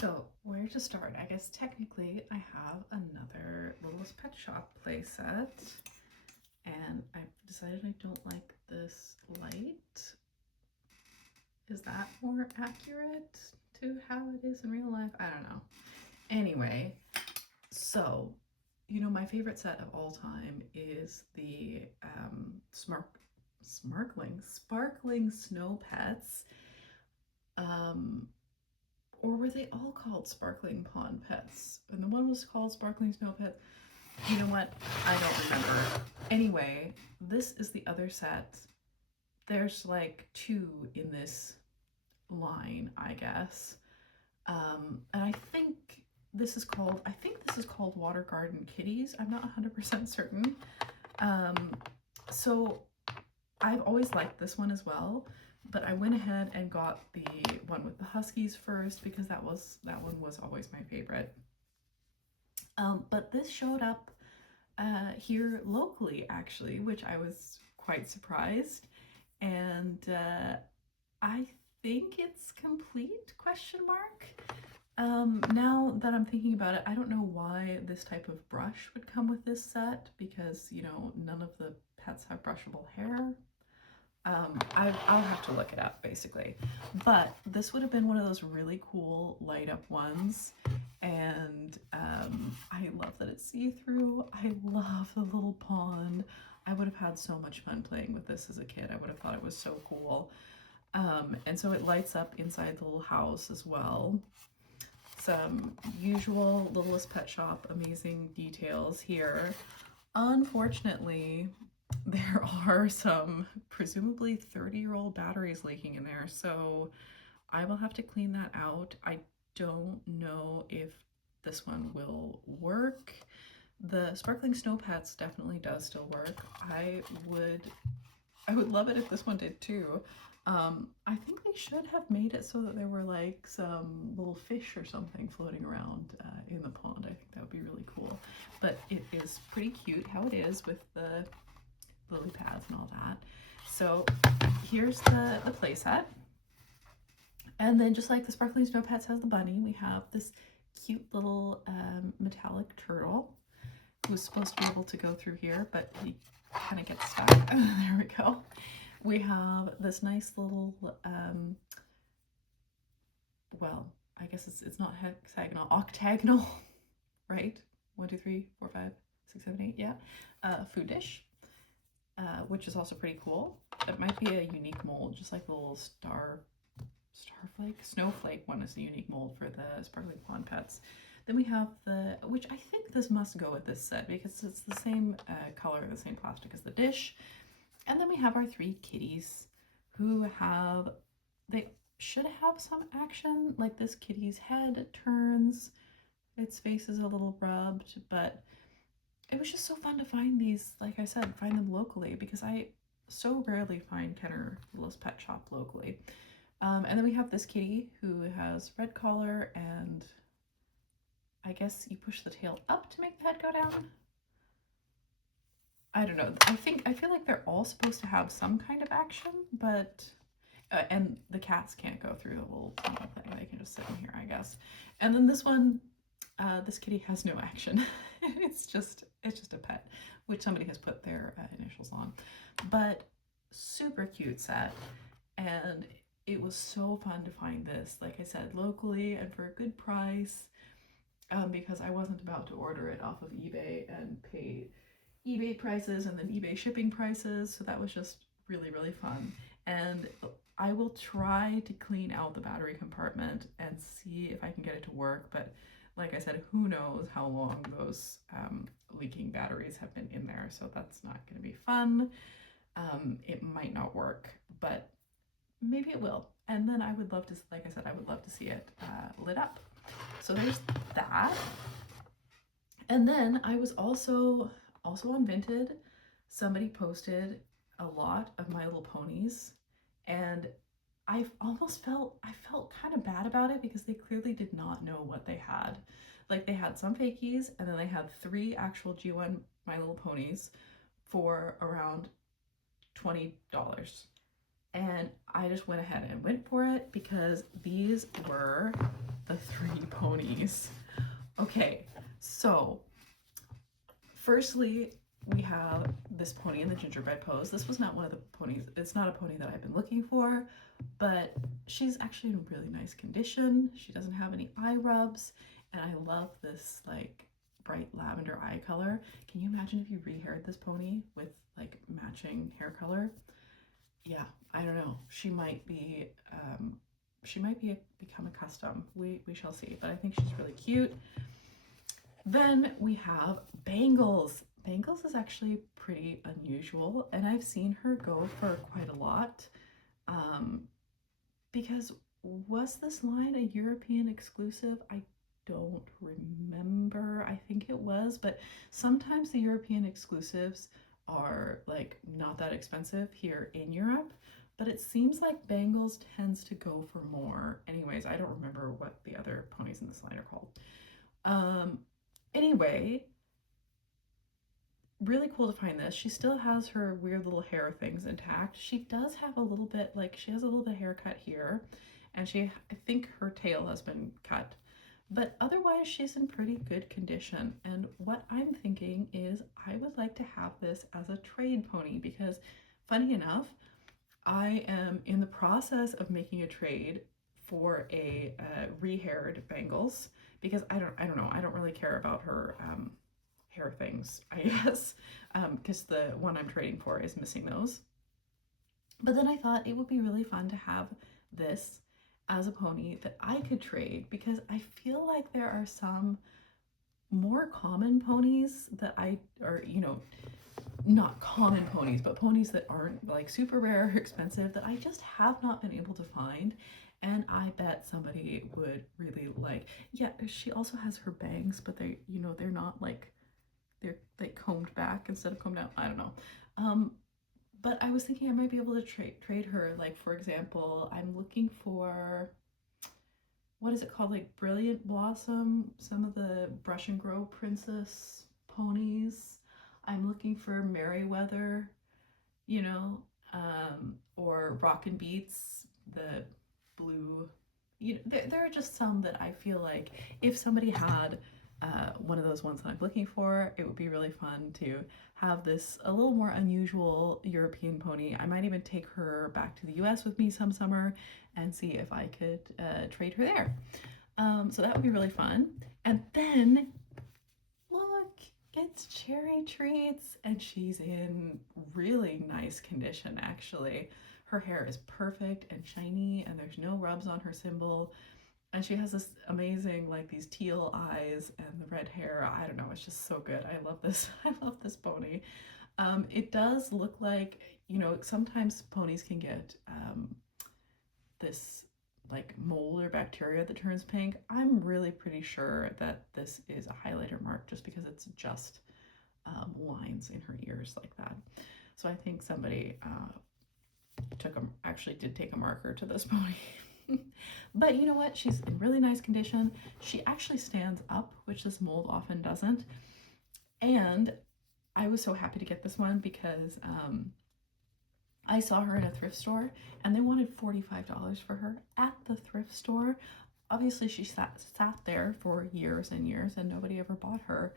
So where to start? I guess technically I have another Littlest Pet Shop playset, and I've decided I don't like this light. Is that more accurate to how it is in real life? I don't know. Anyway, so my favorite set of all time is the sparkling snow pets. Or were they all called Sparkling Pond Pets? And the one was called Sparkling Snow Pets. You know what? I don't remember. Anyway, this is the other set. There's like two in this line, I guess. And I think this is called Water Garden Kitties. I'm not 100% certain. So I've always liked this one as well, but I went ahead and got the one with the Huskies first because that one was always my favorite. But this showed up here locally, actually, which I was quite surprised. And I think it's complete, question mark. Now that I'm thinking about it, I don't know why this type of brush would come with this set because, none of the pets have brushable hair. I'll have to look it up basically, but this would have been one of those really cool light up ones, and I love that it's see-through. I love the little pond. I would have had so much fun playing with this as a kid. I would have thought it was so cool. And so it lights up inside the little house as well. Some usual Littlest Pet Shop amazing details here. Unfortunately, there are some presumably 30-year-old batteries leaking in there, so I will have to clean that out. I don't know if this one will work. The Sparkling Snow Pets definitely does still work. I would love it if this one did too. I think they should have made it so that there were like some little fish or something floating around in the pond. I think that would be really cool. But it is pretty cute how it is with the lily pads and all that. So here's the playset. And then just like the Sparkling Snow Pets has the bunny, we have this cute little metallic turtle who was supposed to be able to go through here, but he kind of gets stuck. There we go. We have this nice little, well, I guess it's not hexagonal, octagonal, right? 1, 2, 3, 4, 5, 6, 7, 8, yeah. Food dish. Which is also pretty cool. It might be a unique mold, just like the little snowflake one is the unique mold for the Sparkling Pond Pets. Then we have which I think this must go with this set because it's the same color, the same plastic as the dish. And then we have our 3 kitties who they should have some action, like this kitty's head turns, its face is a little rubbed, but it was just so fun to find these, like I said, find them locally because I so rarely find Kenner Littlest Pet Shop locally. And then we have this kitty who has red collar, and I guess you push the tail up to make the head go down. I don't know. I feel like they're all supposed to have some kind of action, but and the cats can't go through the little tunnel thing. They can just sit in here, I guess. And then this one, this kitty has no action. It's just a pet, which somebody has put their initials on. But super cute set, and it was so fun to find this, like I said, locally and for a good price, because I wasn't about to order it off of eBay and pay eBay prices and then eBay shipping prices, so that was just really, really fun. And I will try to clean out the battery compartment and see if I can get it to work, but like I said, who knows how long those leaking batteries have been in there, so that's not going to be fun. It might not work, but maybe it will. And then I would love to, like I said, I would love to see it lit up. So there's that. And then I was also on Vinted. Somebody posted a lot of My Little Ponies, and I felt kind of bad about it because they clearly did not know what they had. Like, they had some fakies, and then they had 3 actual G1 My Little Ponies for around $20. And I just went ahead and went for it because these were the 3 ponies. Okay, so firstly, we have this pony in the gingerbread pose. This was not one of the ponies. It's not a pony that I've been looking for, but she's actually in really nice condition. She doesn't have any eye rubs, and I love this like bright lavender eye color. Can you imagine if you rehaired this pony with like matching hair color? Yeah, I don't know. She might become a custom. We shall see, but I think she's really cute. Then we have Bangles. Bangles is actually pretty unusual, and I've seen her go for quite a lot. Because was this line a European exclusive? I don't remember. I think it was, but sometimes the European exclusives are like not that expensive here in Europe, but it seems like Bangles tends to go for more. Anyways, I don't remember what the other ponies in this line are called. Anyway, really cool to find this. She still has her weird little hair things intact. She does have a little bit, like she has a little bit of haircut here, and I think her tail has been cut. But otherwise, she's in pretty good condition. And what I'm thinking is I would like to have this as a trade pony because, funny enough, I am in the process of making a trade for a rehaired Bangles because I don't know. I don't really care about her hair things, I guess, because the one I'm trading for is missing those. But then I thought it would be really fun to have this as a pony that I could trade because I feel like there are some more common ponies that not common ponies, but ponies that aren't like super rare or expensive that I just have not been able to find. And I bet somebody would really like. Yeah, she also has her bangs, but they're not like they're combed back instead of combed out. I don't know. But I was thinking I might be able to trade her. Like for example, I'm looking for what is it called? Like Brilliant Blossom, some of the Brush and Grow Princess ponies. I'm looking for Merryweather, or Rockin' Beats, the blue. There are just some that I feel like if somebody had one of those ones that I'm looking for, it would be really fun to have this a little more unusual European pony. I might even take her back to the US with me some summer and see if I could trade her there. So that would be really fun. And then, look, it's Cherry Treats, and she's in really nice condition actually. Her hair is perfect and shiny, and there's no rubs on her symbol. And she has this amazing, like these teal eyes and the red hair. I don't know, it's just so good. I love this. I love this pony. It does look like, sometimes ponies can get this like mold or bacteria that turns pink. I'm really pretty sure that this is a highlighter mark just because it's just lines in her ears like that. So I think somebody actually did take a marker to this pony. But you know what? She's in really nice condition. She actually stands up, which this mold often doesn't. And I was so happy to get this one because I saw her in a thrift store and they wanted $45 for her at the thrift store. Obviously, she sat there for years and years and nobody ever bought her.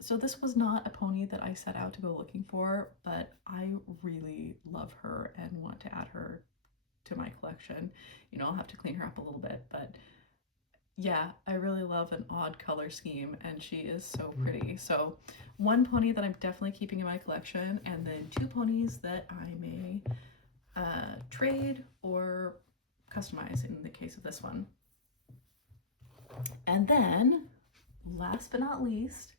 So this was not a pony that I set out to go looking for, but I really love her and want to add her to my collection. I'll have to clean her up a little bit, but yeah, I really love an odd color scheme and she is so pretty. So one pony that I'm definitely keeping in my collection, and then two ponies that I may trade or customize in the case of this one. And then last but not least,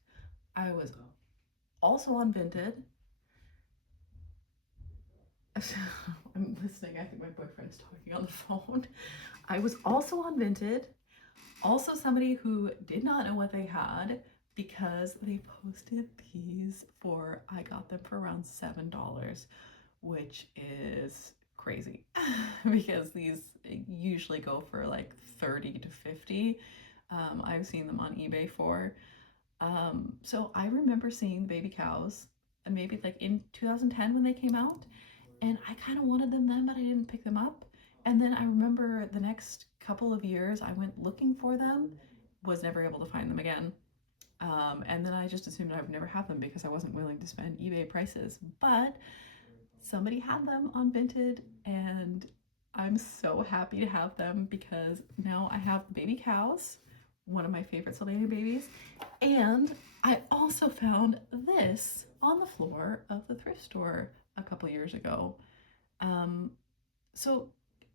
I was also on Vinted. I'm listening. I think my boyfriend's talking on the phone. I was also on Vinted. Also somebody who did not know what they had because they posted these I got them for around $7, which is crazy because these usually go for like 30 to 50. I've seen them on eBay for. So I remember seeing baby cows maybe like in 2010 when they came out, and I kind of wanted them then, but I didn't pick them up. And then I remember the next couple of years I went looking for them, was never able to find them again. And then I just assumed I would never have them because I wasn't willing to spend eBay prices. But somebody had them on Vinted, and I'm so happy to have them because now I have baby cows, one of my favorite Sylvania babies, and I also found this on the floor of the thrift store a couple years ago. Um, so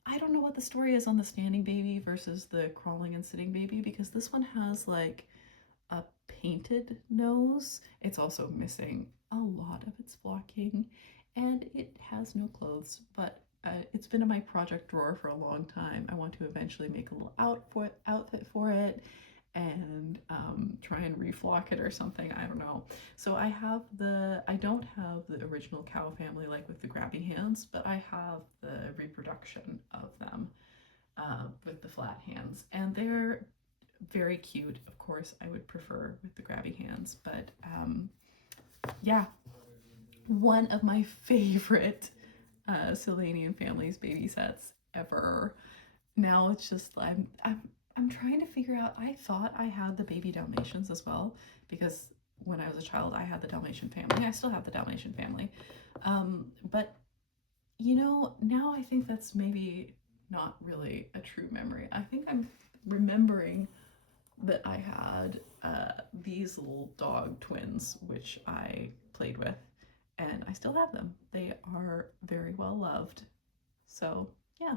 I don't know what the story is on the standing baby versus the crawling and sitting baby because this one has like a painted nose. It's also missing a lot of its flocking and it has no clothes, but it's been in my project drawer for a long time. I want to eventually make a little outfit for it and try and reflock it or something. I don't know. So I don't have the original cow family like with the grabby hands, but I have the reproduction of them with the flat hands, and they're very cute. Of course, I would prefer with the grabby hands, but yeah, one of my favorite Silanian families baby sets ever. Now it's just I'm trying to figure out. I thought I had the baby Dalmatians as well because when I was a child I had the Dalmatian family. I still have the Dalmatian family, but you know, now I think that's maybe not really a true memory. I think I'm remembering that I had these little dog twins, which I played with, and I still have them. They are very well loved. So, yeah.